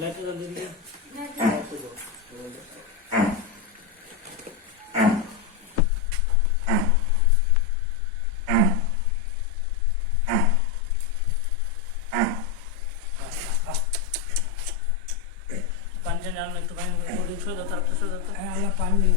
লাইটটা জ্বালিয়ে দিলে পানিটা জানো একটু পানি সরে দাও, তারপরে সরে দাও। হ্যাঁ, আল্লাহ পানি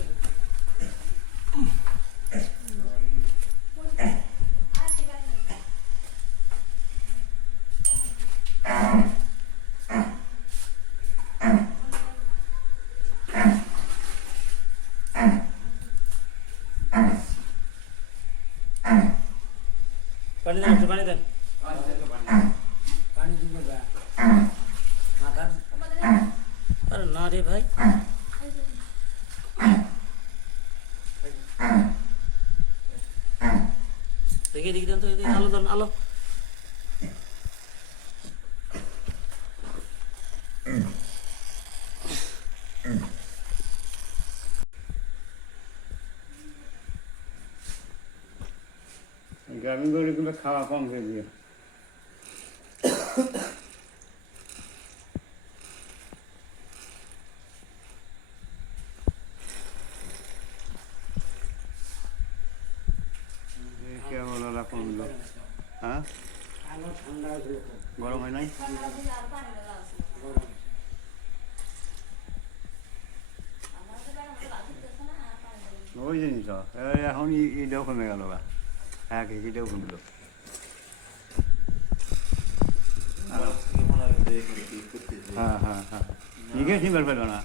পানি দেন, একটু পানি দেন। পানি দিব আরে না রে ভাই, দেখে দেখি দেন তো, আলো দেন, আলো। গ্রামীণ গরিবগুলো খাওয়া কম হয়ে দিয়ে কেমন কমলো। হ্যাঁ, গরম হয় নাই? ওই জিনিস এখন এটাও কমে গেল গা। হ্যাঁ, এটাও কমলো। হ্যাঁ হ্যাঁ হ্যাঁ, নিজে সিঙ্গল পেল না।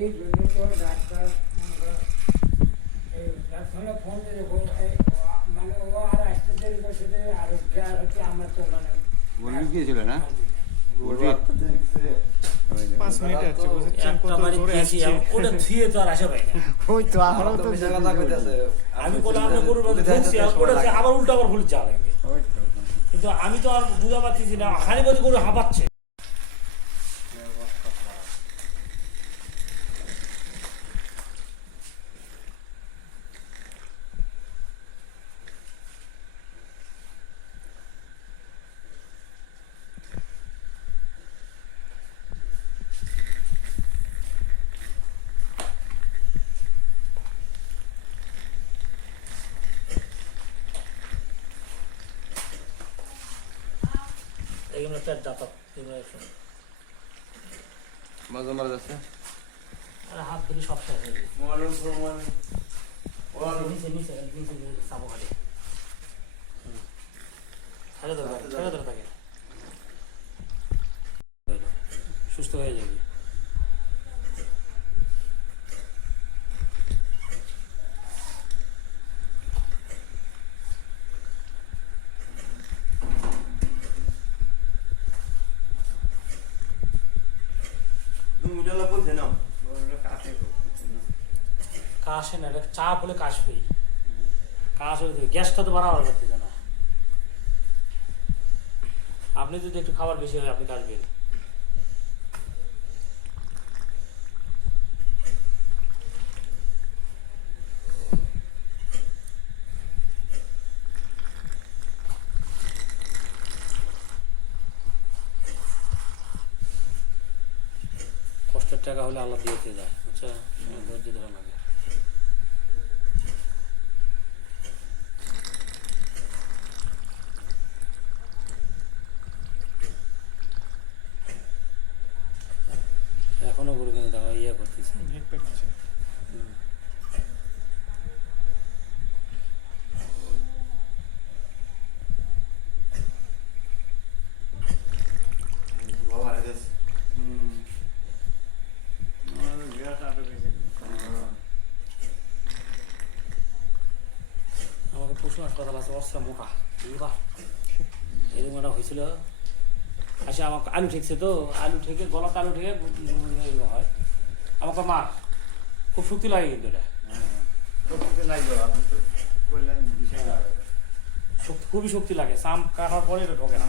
এই জন্য তো ডাক্তার ফোন করে মানে ও আর আসতে দেরি করছে, আর হচ্ছে আমার তো মানে বলবি গিয়েছিল না? 5 মিনিট আছে, একটা বাড়ি খেয়েছি, ওটা ধুয়ে তো আর আসা পাই না। ওই তো আমারও তো আমি বললাম আমরা গরুর মধ্যে ঢুকছি, ওটা আবার উল্টো আবার ভুল চা লাগবে, কিন্তু আমি তো আর বুঝা পাচ্ছি না, হানি বলতে গরু হাঁপাচ্ছে। এগুলো পেট দাঁতা, মাঝে মারা যাচ্ছে। আর হাত ধরে সব শেষ হয়ে গেছে। নিচে নিচে নিচে চাপো খালি, ছেড়ে ধরে থাকে, ছেড়ে ধরে থাকে, সুস্থ হয়ে যাবে। কাশে না, এটা চাপ হলে কাশবেই, কাশ হলে গ্যাসটা তো বাড়াবার করতেছে না। আপনি যদি একটু খাবার বেশি হয় আপনি কাশবেন। কষ্টের টাকা হলে আল্লাহ দিয়েতে যায়, বুঝছো, ধৈর্য ধরা লাগে। এখনো গরু কিন্তু দেখা ইয়ে করতেছে। আমাকে পশু হাসপাতাল আছে, অস্ত্র মোটা বাহ, এরকম একটা হয়েছিল। আসে আমাকে আলু ঠেকছে, তো আলু ঠেকে গলাতে আলু ঠেকে হয়, আমাকে মা খুব শক্তি লাগে, কিন্তু এটা খুবই শক্তি লাগে, চাম কাটার পরে এটা ঢোকে না।